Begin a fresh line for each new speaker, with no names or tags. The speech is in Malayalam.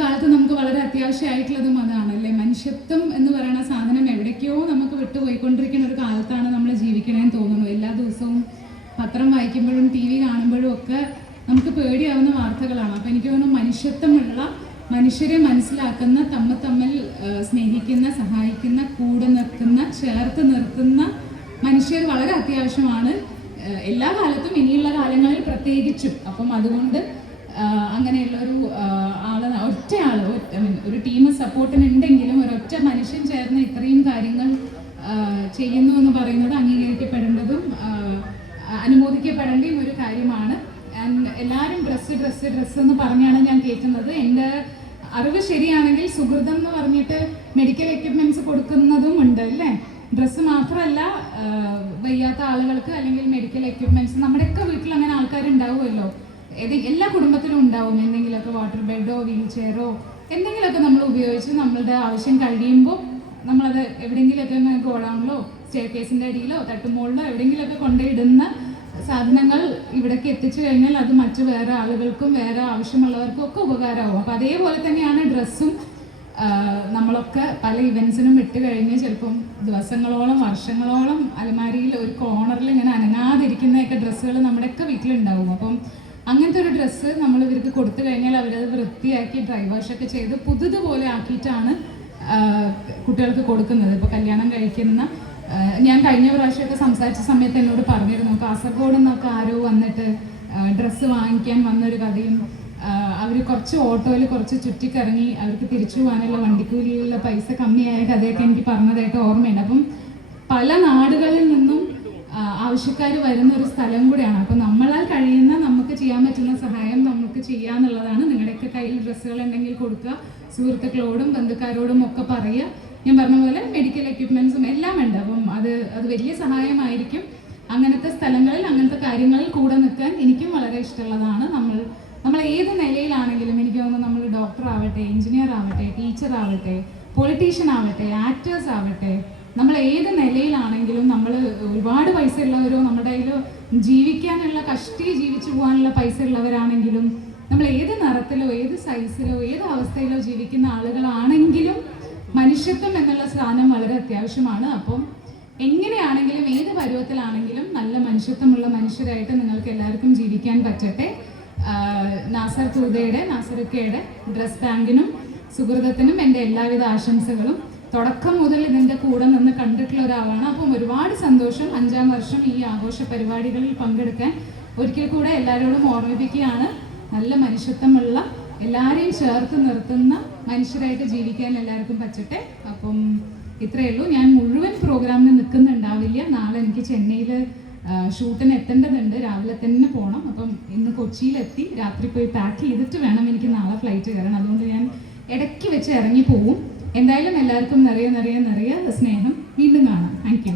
കാലത്ത് നമുക്ക് വളരെ അത്യാവശ്യമായിട്ടുള്ളതും അതാണ് അല്ലേ? മനുഷ്യത്വം എന്ന് പറയുന്ന സാധനം എവിടേക്കോ നമുക്ക് വിട്ടുപോയിക്കൊണ്ടിരിക്കുന്ന ഒരു കാലത്താണ് നമ്മൾ ജീവിക്കണമെന്ന് തോന്നുന്നു. എല്ലാ ദിവസവും പത്രം വായിക്കുമ്പോഴും ടി വി കാണുമ്പോഴും ഒക്കെ നമുക്ക് പേടിയാവുന്ന വാർത്തകളാണ്. അപ്പം എനിക്ക് തോന്നുന്നു മനുഷ്യത്വമുള്ള മനുഷ്യരെ മനസ്സിലാക്കുന്ന തമ്മ തമ്മിൽ സ്നേഹിക്കുന്ന സഹായിക്കുന്ന കൂടെ നിർത്തുന്ന ചേർത്ത് നിർത്തുന്ന മനുഷ്യർ വളരെ അത്യാവശ്യമാണ്. എല്ലാ കാലത്തും ഇനിയുള്ള കാലങ്ങളിൽ പ്രത്യേകിച്ചും. അപ്പം അതുകൊണ്ട് അങ്ങനെയുള്ളൊരു ഒരു ടീം സപ്പോർട്ടിന് ഉണ്ടെങ്കിലും ഒരൊറ്റ മനുഷ്യൻ ചേർന്ന് ഇത്രയും കാര്യങ്ങൾ ചെയ്യുന്നു എന്ന് പറയുന്നത് അംഗീകരിക്കപ്പെടേണ്ടതും അനുമോദിക്കപ്പെടേണ്ടതും ഒരു കാര്യമാണ്. എല്ലാവരും ഡ്രസ്സ് ഡ്രസ്സ് ഡ്രസ്സ് എന്ന് പറഞ്ഞാണ് ഞാൻ കേൾക്കുന്നത് എന്റെ അറിവ് ശരിയാണെങ്കിൽ സുഹൃതം എന്ന് പറഞ്ഞിട്ട് മെഡിക്കൽ എക്യുപ്മെന്റ്സ് കൊടുക്കുന്നതും ഉണ്ട് അല്ലേ? ഡ്രസ്സ് മാത്രമല്ല വയ്യാത്ത ആളുകൾക്ക് അല്ലെങ്കിൽ മെഡിക്കൽ എക്യുപ്മെന്റ്സ് നമ്മുടെയൊക്കെ വീട്ടിൽ അങ്ങനെ ആൾക്കാരുണ്ടാവുമല്ലോ. എല്ലാ കുടുംബത്തിലും ഉണ്ടാവും എന്തെങ്കിലുമൊക്കെ വാട്ടർ ബെഡോ വീൽ ചെയറോ എന്തെങ്കിലുമൊക്കെ നമ്മൾ ഉപയോഗിച്ച് നമ്മളുടെ ആവശ്യം കഴിയുമ്പോൾ നമ്മളത് എവിടെയെങ്കിലുമൊക്കെ ഗോഡൗണിലോ സ്റ്റെയർ കേസിന്റെ അടിയിലോ തട്ടുമുകളിലോ എവിടെയെങ്കിലുമൊക്കെ കൊണ്ടുപോയിടുന്ന സാധനങ്ങൾ ഇവിടേക്ക് എത്തിച്ചു കഴിഞ്ഞാൽ അത് മറ്റു വേറെ ആളുകൾക്കും വേറെ ആവശ്യമുള്ളവർക്കും ഒക്കെ ഉപകാരമാവും. അപ്പം അതേപോലെ തന്നെയാണ് ഡ്രസ്സും നമ്മളൊക്കെ പല ഇവൻസിനും ഇട്ട് കഴിഞ്ഞ് ചിലപ്പം ദിവസങ്ങളോളം വർഷങ്ങളോളം അലമാരിയിൽ ഒരു കോർണറിൽ ഇങ്ങനെ അനങ്ങാതിരിക്കുന്നതൊക്കെ ഡ്രസ്സുകൾ നമ്മുടെയൊക്കെ വീട്ടിലുണ്ടാവും. അപ്പം അങ്ങനത്തെ ഒരു ഡ്രസ്സ് നമ്മൾ ഇവർക്ക് കൊടുത്തു കഴിഞ്ഞാൽ അവരത് വൃത്തിയാക്കി ഡ്രൈ വാഷ് ഒക്കെ ചെയ്ത് പുതുതുപോലെ ആക്കിയിട്ടാണ് കുട്ടികൾക്ക് കൊടുക്കുന്നത്. ഇപ്പോൾ കല്യാണം കഴിക്കുന്ന ഞാൻ കഴിഞ്ഞ പ്രാവശ്യമൊക്കെ സംസാരിച്ച സമയത്ത് എന്നോട് പറഞ്ഞിരുന്നു കാസർഗോഡ് നിന്നൊക്കെ ആരോ വന്നിട്ട് ഡ്രസ്സ് വാങ്ങിക്കാൻ വന്നൊരു കഥയും അവർ കുറച്ച് ഓട്ടോയിൽ കുറച്ച് ചുറ്റിക്കറങ്ങി അവർക്ക് തിരിച്ചു പോകാനുള്ള വണ്ടിക്കൂലിയിലുള്ള പൈസ കമ്മിയായ കഥയൊക്കെ എനിക്ക് പറഞ്ഞതായിട്ട് ഓർമ്മയുണ്ട്. അപ്പം പല നാടുകളിൽ നിന്നും ആവശ്യക്കാർ വരുന്ന ഒരു സ്ഥലം കൂടെയാണ്. അപ്പം നമ്മളാൽ കഴിയുന്ന നമുക്ക് ചെയ്യാൻ പറ്റുന്ന സഹായം നമുക്ക് ചെയ്യാന്നുള്ളതാണ് നിങ്ങളുടെയൊക്കെ കയ്യിൽ ഡ്രസ്സുകൾ ഉണ്ടെങ്കിൽ കൊടുക്കുക. സുഹൃത്തുക്കളോടും ബന്ധുക്കാരോടും ഒക്കെ പറയുക. ഞാൻ പറഞ്ഞ പോലെ മെഡിക്കൽ എക്യുപ്മെന്റ്സും എല്ലാം ഉണ്ട്. അപ്പം അത് അത് വലിയ സഹായമായിരിക്കും. അങ്ങനത്തെ സ്ഥലങ്ങളിൽ അങ്ങനത്തെ കാര്യങ്ങളിൽ കൂടെ നിൽക്കാൻ എനിക്കും വളരെ ഇഷ്ടമുള്ളതാണ്. നമ്മൾ നമ്മൾ ഏത് നിലയിലാണെങ്കിലും എനിക്ക് തോന്നുന്നു നമ്മൾ ഡോക്ടർ ആവട്ടെ എഞ്ചിനീയർ ആവട്ടെ ടീച്ചർ ആവട്ടെ പൊളിറ്റീഷ്യൻ ആവട്ടെ ആക്ടേഴ്സ് ആവട്ടെ നമ്മൾ ഏത് നിലയിലാണെങ്കിലും നമ്മൾ ഒരുപാട് പൈസ ഉള്ളവരോ നമ്മുടെ കയ്യിൽ ജീവിക്കാനുള്ള കഷ്ടി ജീവിച്ചു പോകാനുള്ള പൈസ ഉള്ളവരാണെങ്കിലും നമ്മൾ ഏത് നിറത്തിലോ ഏത് സൈസിലോ ഏത് അവസ്ഥയിലോ ജീവിക്കുന്ന ആളുകളാണെങ്കിലും മനുഷ്യത്വം എന്നുള്ള സ്ഥാനം വളരെ അത്യാവശ്യമാണ്. അപ്പം എങ്ങനെയാണെങ്കിലും ഏത് പരുവത്തിലാണെങ്കിലും നല്ല മനുഷ്യത്വമുള്ള മനുഷ്യരായിട്ട് നിങ്ങൾക്ക് എല്ലാവർക്കും ജീവിക്കാൻ പറ്റട്ടെ. നാസർ തൂതയുടെ നാസറുക്കയുടെ ഡ്രസ് ബാങ്കിനും സുഹൃതത്തിനും എന്റെ എല്ലാവിധ ആശംസകളും. തുടക്കം മുതൽ ഇതിന്റെ കൂടെ നിന്ന് കണ്ടിട്ടുള്ള ഒരാളാണ്. അപ്പം ഒരുപാട് സന്തോഷം അഞ്ചാം വർഷം ഈ ആഘോഷ പരിപാടികളിൽ പങ്കെടുക്കാൻ. ഒരിക്കൽ കൂടെ എല്ലാവരോടും ഓർമ്മിപ്പിക്കുകയാണ്. നല്ല മനുഷ്യത്വമുള്ള എല്ലാവരെയും ചേർത്ത് നിർത്തുന്ന മനുഷ്യരായിട്ട് ജീവിക്കാൻ എല്ലാവർക്കും പറ്റട്ടെ. അപ്പം ഇത്രയേ ഉള്ളൂ. ഞാൻ മുഴുവൻ പ്രോഗ്രാമിന് നിൽക്കുന്നുണ്ടാവില്ല. നാളെ എനിക്ക് ചെന്നൈയിൽ ഷൂട്ടിന് എത്തേണ്ടതുണ്ട്. രാവിലെ തന്നെ പോകണം അപ്പം ഇന്ന് കൊച്ചിയിലെത്തി രാത്രി പോയി പാക്ക് ചെയ്തിട്ട് വേണം എനിക്ക് നാളെ ഫ്ലൈറ്റ് കയറണം അതുകൊണ്ട് ഞാൻ ഇടയ്ക്ക് വെച്ച് ഇറങ്ങി പോവും എന്തായാലും എല്ലാവർക്കും നിറയെ നിറയെ നിറയെ സ്നേഹം. വീണ്ടും കാണാം. Thank you